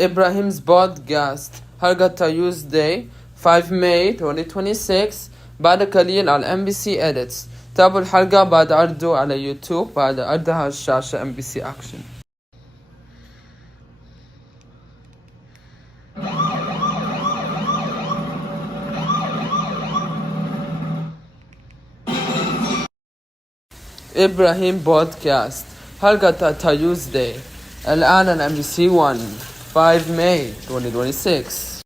Ibrahim's podcast حلقة Tuesday 5 May 2026 بعد قليل على MBC Edits. تابعوا الحلقة بعد عرضه على يوتيوب بعد عرضها على الشاشة MBC Action. إبراهيم بودكاست حلقة Tuesday الآن على MBC 1 5 May 2026.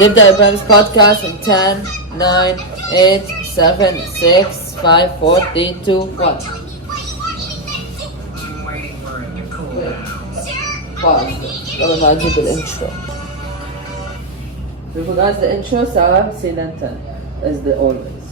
نبدأ إبراهيم's podcast in 10, 9, 8, 7, 6, 5, 4, 3, 2, 1. Pause. قبل ما أجيب الانترو. We forgot the intro, so scene and 10 as the always.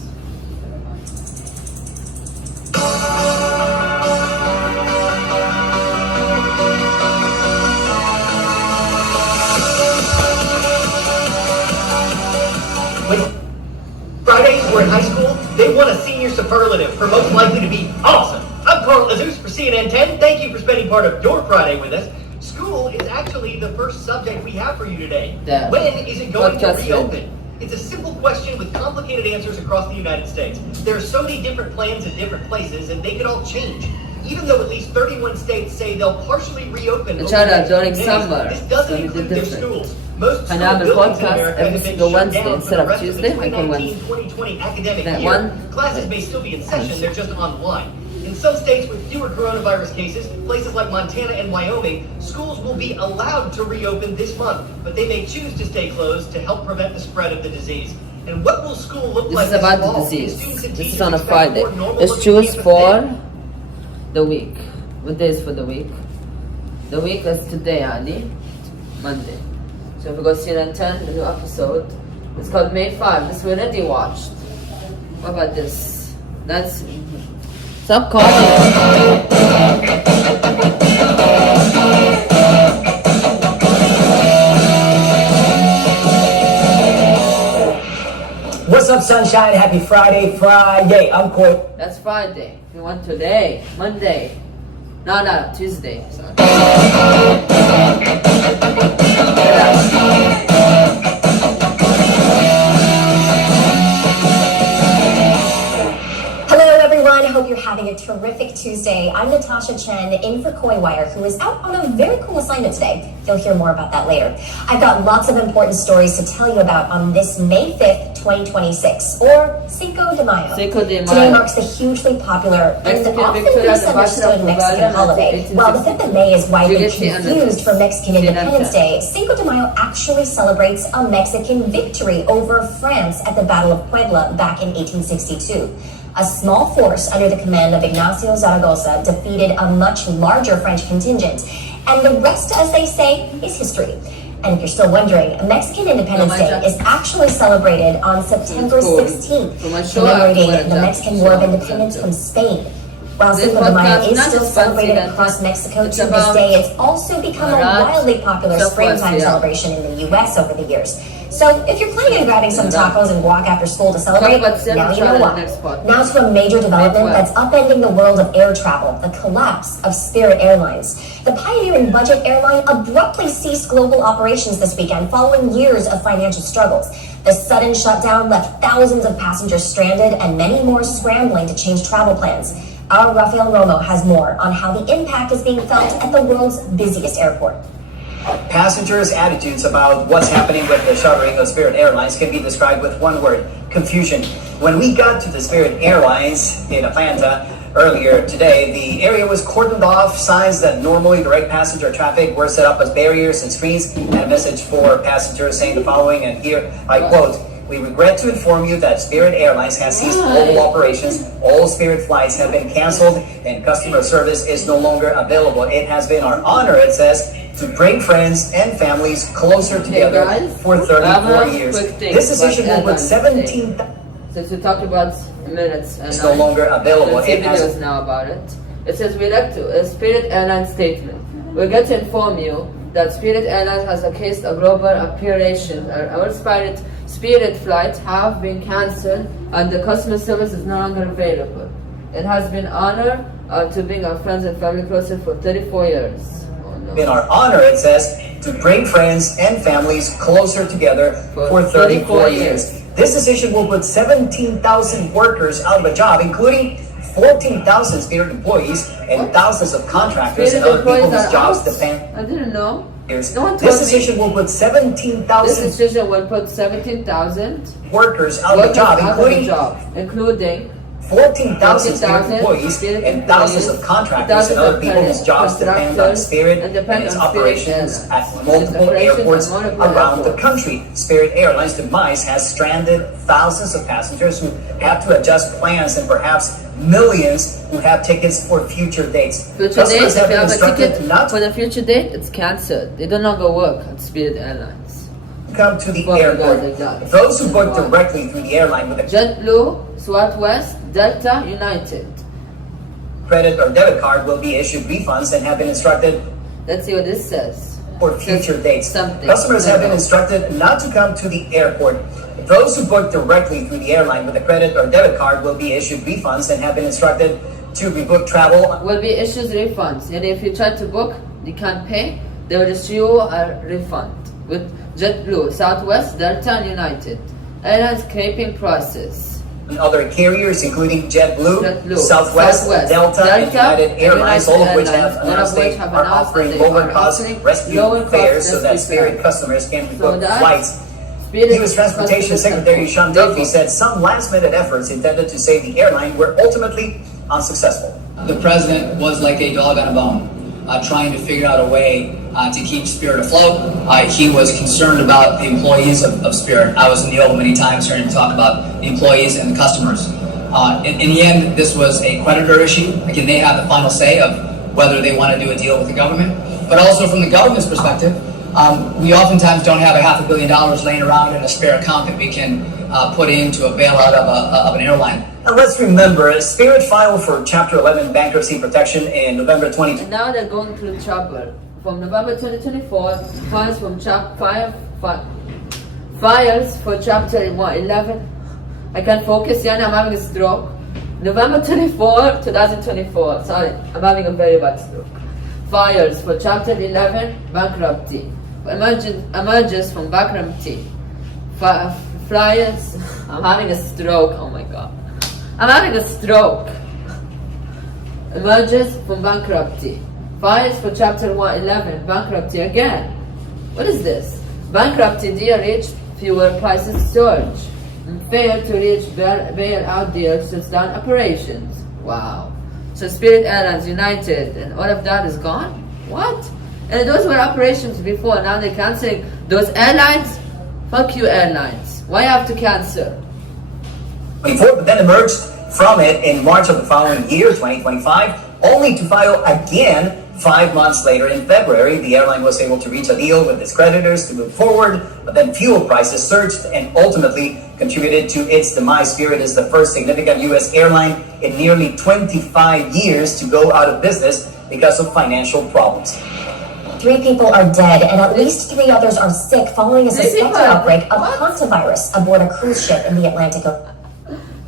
Fridays we're in high school, they won a senior superlative for most likely to be awesome. I'm Carl Azus for CNN 10. Thank you for spending part of your Friday with us. School is actually the first subject we have for you today. Yeah. When is it going to reopen? It's a simple question with complicated answers across the United States. There are so many different plans in different places, and they could all change. Even though at least 31 states say they'll partially reopen In China during days, summer, this doesn't it's include gonna be their different. schools. Most school هنعمل buildings in podcast America every have been single shut Wednesday down for instead the of rest of the Tuesday. هيكون Wednesday. 2019-2020 academic That year. one. Classes may still be in session, they're just online. In some states with fewer coronavirus cases, places like Montana and Wyoming, schools will be allowed to reopen this month, but they may choose to stay closed to help prevent the spread of the disease. And what will school look like This is about the fall? disease. Students and This is teachers on a expect Friday. more normal Let's looking choose campus for day. the week. What day is for the week? The week is today, Ali. Monday. So if we go CNN 10, the new episode. It's called May 5. This we already watched. What about this? That's... Stop calling. What's up, sunshine? Happy Friday, I'm Coy. That's Friday. If you want today, Monday. No, Tuesday. Sorry. Hello everyone, hope you're having a terrific Tuesday. I'm Natasha Chen in for Koi Wire, who is out on a very cool assignment today. You'll hear more about that later. I've got lots of important stories to tell you about on this May 5th, 2026, or Cinco de Mayo. Cinco de Mayo. Today marks the hugely popular and Mexican often victory at the misunderstood Battle of Mexican Puebla, holiday. While the 5th of May is widely confused for Mexican Independence Day, Cinco de Mayo actually celebrates a Mexican victory over France at the Battle of Puebla back in 1862. A small force under the command of Ignacio Zaragoza defeated a much larger French contingent. And the rest, as they say, is history. And if you're still wondering, Mexican Independence Day is actually celebrated on September 16th, commemorating the Mexican War of Independence from Spain. While Cinco de Mayo is still celebrated across Mexico to this day, it's also become a wildly popular springtime celebration in the U.S. over the years. So if you're planning on grabbing some tacos and guac after school to celebrate, now you know why. Now to a major development that's upending the world of air travel, the collapse of Spirit Airlines. The pioneering budget airline abruptly ceased global operations this weekend following years of financial struggles. The sudden shutdown left thousands of passengers stranded and many more scrambling to change travel plans. Our Rafael Romo has more on how the impact is being felt at the world's busiest airport. Passengers' attitudes about what's happening with the shuttering of Spirit Airlines can be described with one word: confusion. When we got to the Spirit Airlines in Atlanta earlier today, the area was cordoned off. Signs that normally direct passenger traffic were set up as barriers and screens, and a message for passengers saying the following, and here I quote: "We regret to inform you that Spirit Airlines has ceased global operations. All Spirit flights have been canceled and customer service is no longer available. It has been our honor," it says, "to bring friends and families closer together for 34 years." This decision will put 17,000 Since we talked about minutes and is no longer available. Let's see videos now about it. It says we like to Spirit Airlines statement. We get to inform you that Spirit Airlines has cased a global operation. Our Spirit Spirit flights have been cancelled and the customer service is no longer available. It has been honored to bring our friends and family closer for 34 years. Oh, no. In our honor, it says, to bring friends and families closer together for 34 years. This decision will put 17,000 workers out of a job, including 14,000 Spirit employees and thousands of contractors and other people whose jobs depend. I didn't know. This No one told decision will put This 17,000 decision will put 17,000 workers out of a workers job, out of a including job, including 14,000 Spirit 14,000 employees Spirit and thousands employees, of contractors and thousands other of people whose jobs depend on contractors Spirit and and depend its on Spirit operations Airlines. at multiple Operations airports at multiple around the airports. country. Spirit Airlines' demise has stranded thousands of passengers who have to adjust plans and perhaps millions who have tickets for future dates. Future date, Customers if have you been have a instructed ticket not for to the future date, it's cancelled. They no longer work at Spirit Airlines. come to the Well, airport. they got it. Those who book Wow. directly through the airline with a JetBlue, Southwest, Delta, United. credit or debit card will be issued refunds and have been instructed Let's see what this says. for future dates. Something. Customers have been instructed not to come to the airport. Those who book directly through the airline with a credit or debit card will be issued refunds and have been instructed to rebook travel. Will be issued refunds, and if you try to book, you can't pay, they will issue you a refund with JetBlue, Southwest, Delta, and United. Airlines scraping prices. And other carriers, including JetBlue, JetBlue, Southwest, Delta, and United Airlines, all of which have Airlines, announced they have are announced offering that they lower are cost offering rescue lower cost fares so that rescue Spirit fares. customers can So rebook that flights. Spirit U.S. Transportation customers Secretary can Sean book. Duffy said some last-minute efforts intended to save the airline were ultimately unsuccessful. The president was like a dog on a bone, trying to figure out a way to keep Spirit afloat. He was concerned about the employees of Spirit. I was in the Oval many times hearing him talk about the employees and the customers. In the end, this was a creditor issue. Again, they have the final say of whether they want to do a deal with the government. But also from the government's perspective, we oftentimes don't have $500 million laying around in a spare account that we can put into a bailout of an airline. And let's remember, Spirit filed for Chapter 11 bankruptcy protection in November 2020. And now they're going through trouble. From November 2024, files from files for Chapter 11. I can't focus, I'm having a stroke. November 24, 2024. Sorry, I'm having a very bad stroke. Files for Chapter 11 bankruptcy. Emerges from bankruptcy. Flyers. I'm having a stroke. Oh my god. I'm having a stroke. Emerges from bankruptcy. Files for Chapter 111 bankruptcy again. What is this? Bankruptcy deal reached, fuel prices surge. And failed to reach bailout deals shuts down operations. Wow. So Spirit Airlines, United, and all of that is gone? What? And those were operations before, now they're cancelling those airlines? Fuck you airlines. Why have to cancel? But then emerged from it in March of the following year, 2025, only to file again 5 months later in February. The airline was able to reach a deal with its creditors to move forward, but then fuel prices surged and ultimately contributed to its demise. Spirit is the first significant U.S. airline in nearly 25 years to go out of business because of financial problems. 3 people are dead and at least 3 others are sick following a suspected outbreak of hantavirus aboard a cruise ship in the Atlantic Ocean.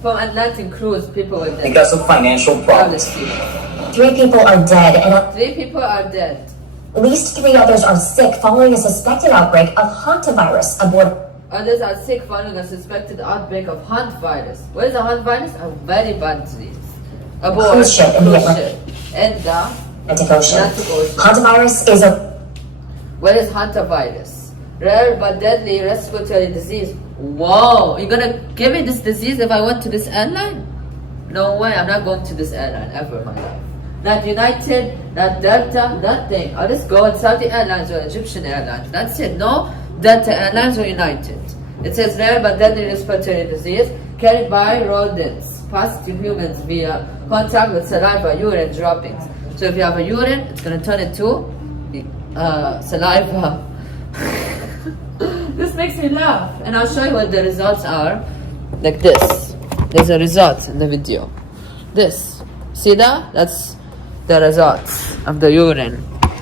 From Atlantic cruise, people were dead. Because of financial problems. 3 people are dead and at 3 people are dead. least 3 others are sick following a suspected outbreak of hantavirus aboard. Others are sick following a suspected outbreak of Hunt virus. What is a Hunt virus? A very bad disease. Aboard Cruise ship in the cruise ship. And the Atlantic Ocean. Atlantic Ocean. Hantavirus is a What is hantavirus? Rare but deadly respiratory disease. Whoa, you're gonna give me this disease if I went to this airline? No way, I'm not going to this airline ever in my life. Not United, not Delta, nothing. I'll just go on Saudi Airlines or Egyptian Airlines. That's it. No Delta Airlines or United. It says rare but deadly respiratory disease carried by rodents, passed to humans via contact with saliva, urine droppings. So if you have a urine, it's gonna turn into saliva. This makes me laugh, and I'll show you what the results are. Like this. There's a result in the video. This. See that? That's the results of the urine.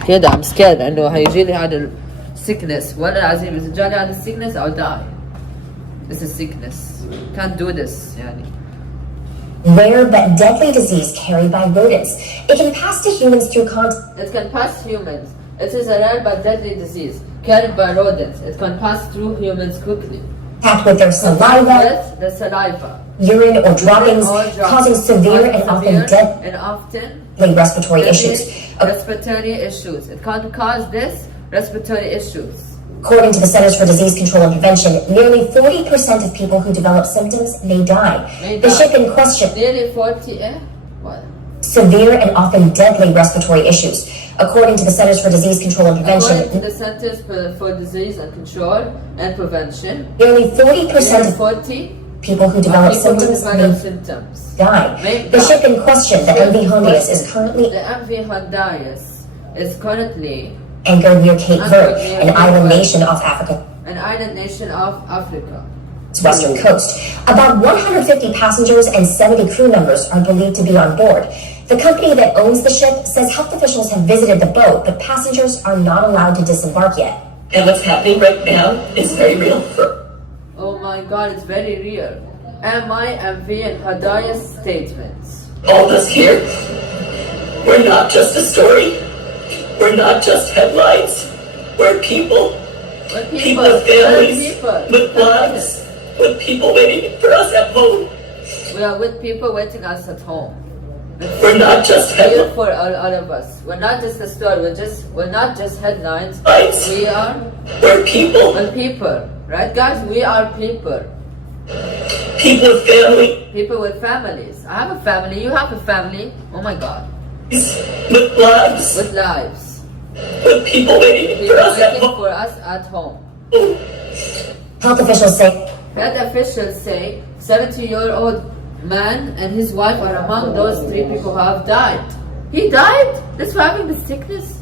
كده I'm scared. I know هيجيلي هذا sickness. ولا عظيم إذا جالي هذا sickness I'll die. This is sickness. Can't do this. Yani. Rare but deadly disease carried by rodents. It can pass to humans through contact. It can pass humans. It is a rare but deadly disease carried by rodents. It can pass through humans quickly. With their saliva, With the saliva, urine, or droppings, causing severe and often deadly respiratory issues. Respiratory issues. It can cause this respiratory issues. According to the Centers for Disease Control and Prevention, nearly 40% of people who develop symptoms may die. The ship in question. Nearly 40, What? Severe and often deadly respiratory issues. According to the Centers for Disease Control and Prevention, according to the Centers for Disease and Control and Prevention, nearly 40% of people who develop symptoms may die. The ship in question, the MV Hondius, is currently anchored near Cape Verde, an island nation off Africa. Its western coast. About 150 passengers and 70 crew members are believed to be on board. The company that owns the ship says health officials have visited the boat, but passengers are not allowed to disembark yet. And what's happening right now is very real. Oh my God, it's very real. MV and Hadaya's statements. All of us here, we're not just a story. We're not just headlines. We're people. People with families, with lives, with people waiting for us at home. We are with people waiting us at home. We're not just headlines. For all of us. We're not just a story. We're not just headlines. We're people. We're people. Right, guys? We are people. People with family. People with families. I have a family. You have a family. Oh my God. With lives. With lives. With people waiting for us at home. Health officials say. Health officials say 70-year-old man and his wife are among those 3 people who have died. He died? This for having the sickness?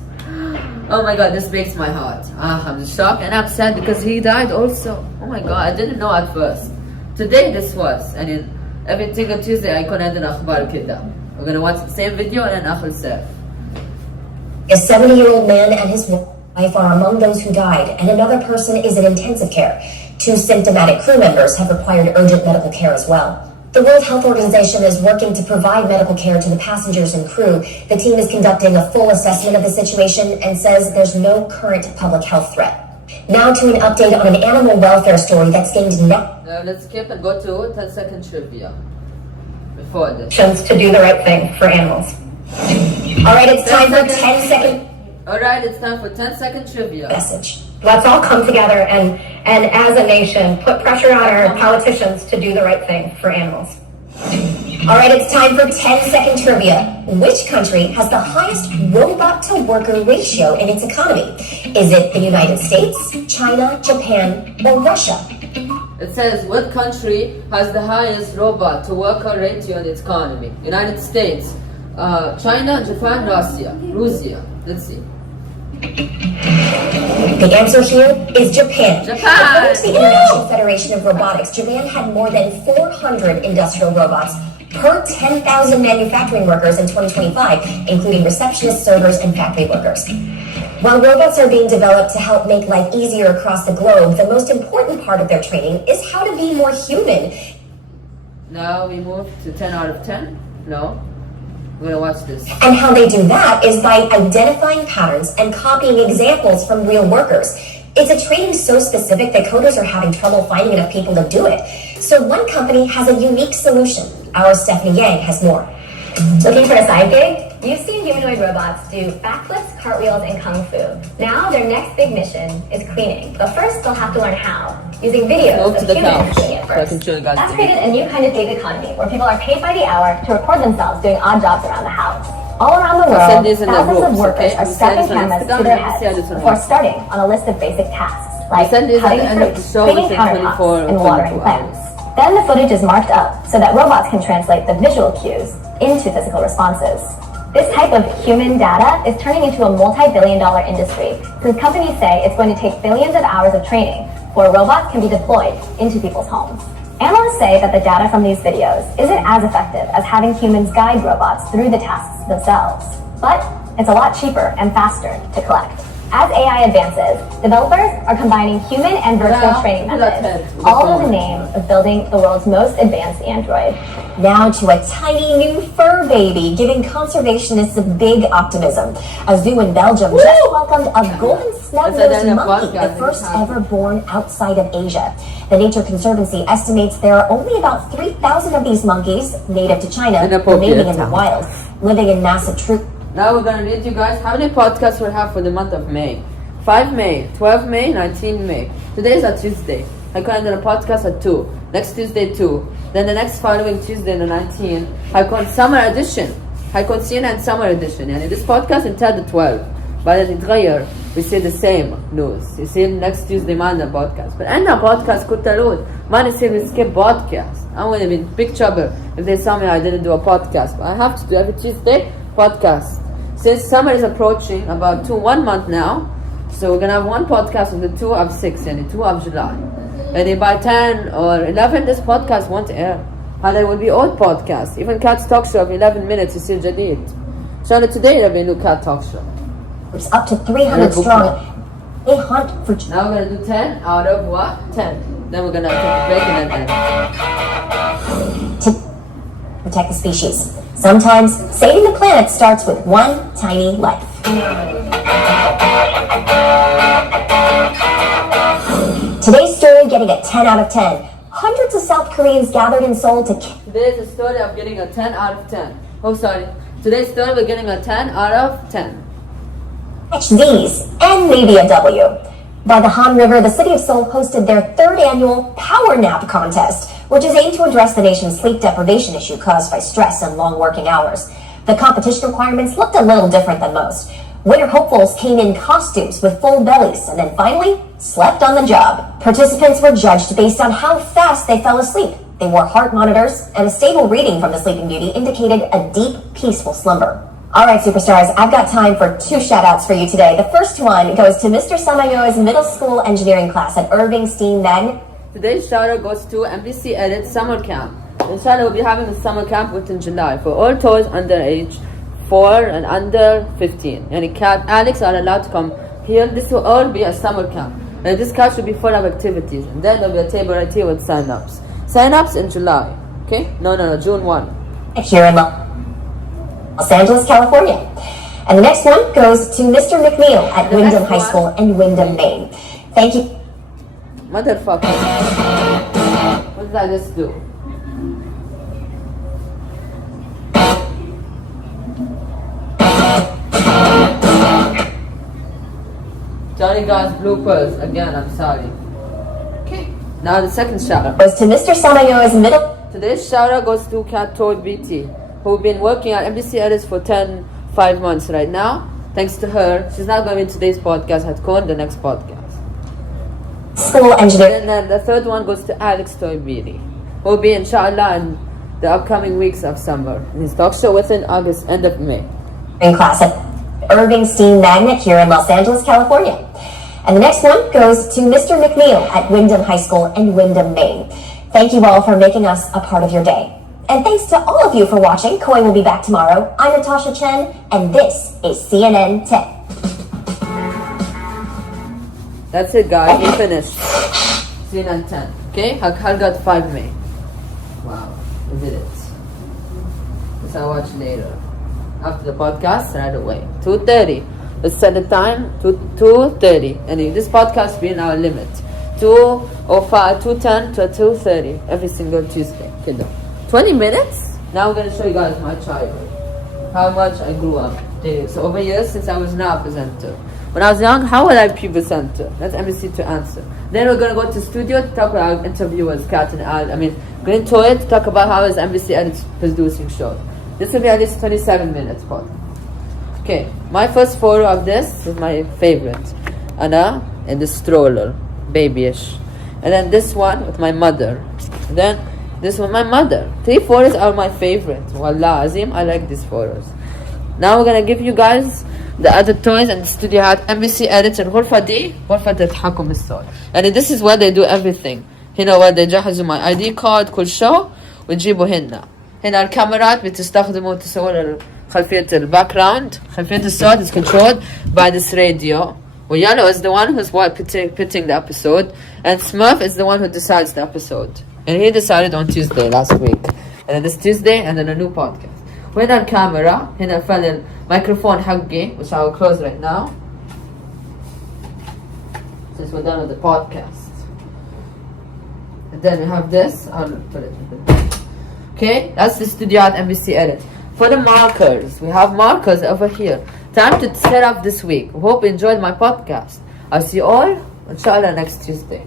Oh my God, this breaks my heart. I'm shocked and upset because he died also. Oh my God, I didn't know at first. Today this was. And in every single Tuesday I connect an akhbar kida. We're going to watch the same video and an akhbar self. A 70-year-old man and his wife are among those who died, and another person is in intensive care. 2 symptomatic crew members have required urgent medical care as well. The World Health Organization is working to provide medical care to the passengers and crew. The team is conducting a full assessment of the situation and says there's no current public health threat. Now to an update on an animal welfare story that's gained let's skip and go to 10-second trivia. Before this. To do the right thing for animals. Alright, it's time for 10-second. Alright, it's time for 10-second trivia. Message. Let's all come together and as a nation put pressure on our politicians to do the right thing for animals. Alright, it's time for 10-second trivia. Which country has the highest robot-to-worker ratio in its economy? Is it the United States, China, Japan, or Russia? It says, what country has the highest robot-to-worker ratio in its economy? United States, China, Japan, Russia. Let's see. The answer here is Japan. According to the International Federation of Robotics, Japan had more than 400 industrial robots per 10,000 manufacturing workers in 2025, including receptionists, servers, and factory workers. While robots are being developed to help make life easier across the globe, the most important part of their training is how to be more human. Now we move to 10 out of 10? No? We're gonna watch this. And how they do that is by identifying patterns and copying examples from real workers. It's a training so specific that coders are having trouble finding enough people to do it. So one company has a unique solution. Our Stephanie Yang has more. Looking for a side gig? You've seen humanoid robots do backflips, cartwheels, and kung fu. Now their next big mission is cleaning. But first they'll have to learn how, using videos of humans doing it first. That's created a new kind of gig economy where people are paid by the hour to record themselves doing odd jobs around the house. All around the world, thousands of workers are strapping cameras to their heads before starting on a list of basic tasks, like cutting fruits, cleaning countertops, and watering plants. Then the footage is marked up so that robots can translate the visual cues into physical responses. This type of human data is turning into a multi-billion-dollar industry, since companies say it's going to take billions of hours of training before robots can be deployed into people's homes. Analysts say that the data from these videos isn't as effective as having humans guide robots through the tasks themselves, but it's a lot cheaper and faster to collect. As AI advances, developers are combining human and virtual training methods, all in the name of building the world's most advanced Android. Now to a tiny new fur baby, giving conservationists a big optimism. A zoo in Belgium just welcomed a golden snub-nosed monkey, the first ever born outside of Asia. The Nature Conservancy estimates there are only about 3,000 of these monkeys, native to China, remaining in the wild, living in massive troops. Now we're going to read you guys how many podcasts we'll have for the month of May. 5 May, 12 May, 19 May. Today is a Tuesday. I can do a podcast at 2. Next Tuesday 2. Then the next following Tuesday the 19th. I can summer edition. I can CNN summer edition. And this podcast until the 12th. But in the we see the same news. You see next Tuesday man the podcast. But and the podcast could tell man is saying we skip podcast. I'm going to be in big trouble if they tell me I didn't do a podcast. But I have to do every Tuesday podcast. Since summer is approaching about 1 month now, so we're gonna have one podcast on the 2 of 6 and the 2 of July. And by 10 or 11 this podcast won't air. And there will be old podcasts. Even Cat's Talk Show of 11 minutes is still jadid. So today there will be a new Cat Talk Show. It's up to 300 strong. They hunt for... Now we're gonna do 10 out of what? 10. Then we're gonna take a break and then end. To protect the species. Sometimes saving the planet starts with one tiny life. Today's story getting a 10 out of 10. Hundreds of South Koreans gathered in Seoul to... Today's a story of getting a 10 out of 10. Oh, sorry. Today's story we're getting a 10 out of 10. Catch these and maybe a W. By the Han River, the city of Seoul hosted their 3rd annual Power Nap Contest, which is aimed to address the nation's sleep deprivation issue caused by stress and long working hours. The competition requirements looked a little different than most. Winter hopefuls came in costumes with full bellies and then finally slept on the job. Participants were judged based on how fast they fell asleep. They wore heart monitors, and a stable reading from the Sleeping Beauty indicated a deep, peaceful slumber. All right, superstars, I've got time for 2 shout-outs for you today. The first one goes to Mr. Samayo's middle school engineering class at Irving Steen Magnet. Today's shout-out goes to MBC Edit Summer Camp. The shout-out will be having a summer camp within July for all toys under age 4 and under 15. And Cat Alex are allowed to come here. This will all be a summer camp. And this camp will be full of activities. And then there'll be a table right here with sign-ups. Sign-ups in July. Okay? No, June 1. Here in Los Angeles, California. And the next one goes to Mr. McNeil at Wyndham High School in Wyndham, Maine. Thank you. Motherfucker. What did I just do? Johnny God's bloopers. Again, I'm sorry. Okay. Now the second shout out goes to Mr. Samayo's middle. Today's shout out goes to Cat Toy BT, who've been working at NBC Edits for 5 months right now. Thanks to her, she's not going to be in today's podcast, had called the next podcast. School engineer. And then the third one goes to Alex Toy BT, who will be inshallah in the upcoming weeks of summer. His talk show within August, end of May. In class at Irving Steen Magnet here in Los Angeles, California. And the next one goes to Mr. McNeil at Wyndham High School in Wyndham, Maine. Thank you all for making us a part of your day. And thanks to all of you for watching. Koi will be back tomorrow. I'm Natasha Chen, and this is CNN 10. That's it, guys. We finished. CNN 10. Okay? Hal got 5 May. Wow. We did it. This I'll watch later. After the podcast, right away. 2:30. Let's set the time to 2:30. And this podcast being our limit. 2:05, 2:10 to 2:30 every single Tuesday. Okay, 20 minutes? Now I'm going to show you guys my childhood. How much I grew up. So over years since I was not a presenter. When I was young, how would I be presenter? That's NBC to answer. Then we're going to go to studio to talk about interviewers, Kat and Al. Going into it to talk about how is NBC Edits producing shows. This will be at least 27 minutes, Paul. Okay, my first photo of this is my favorite. Anna in the stroller, babyish. And then this one with my mother. And then this one, my mother. 3 photos are my favorite. Wallah Azim, I like these photos. Now we're gonna give you guys the other toys and the studio hat. NBC Edits الغرفة دي غرفة التحكم الصوت. And this is where they do everything. هنا where they جهزوا my ID card كل شو وتجيبوا هنا. هنا الكاميرات بتستخدموا تصور خلفية الباك جراوند. خلفية الصوت is controlled by this radio Well, Yellow is the one who's putting the episode, and Smurf is the one who decides the episode. And he decided on Tuesday last week. And then this Tuesday, and then a new podcast. وهنا الكاميرا, هنا فعل الميكروفون حقي, which I will close right now. Since we're done with the podcast. And then we have this. I'll put it. Okay, that's the studio at NBC Edit. For the markers, we have markers over here. Time to set up this week. Hope you enjoyed my podcast. I'll see you all, inshallah, next Tuesday.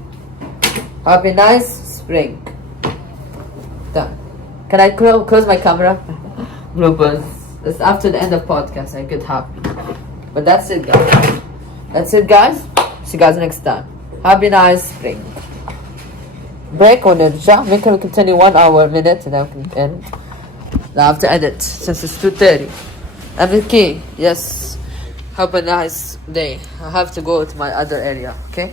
Have a nice spring. Done. Can I close my camera? Bloopers. It's after the end of podcast. I get happy. But that's it, guys. That's it, guys. See you guys next time. Have a nice spring. Break or nirja. We can continue 1 hour, minute, and then we can end. Now I have to edit since it's 2:30. MK, yes. Have a nice day. I have to go to my other area, okay?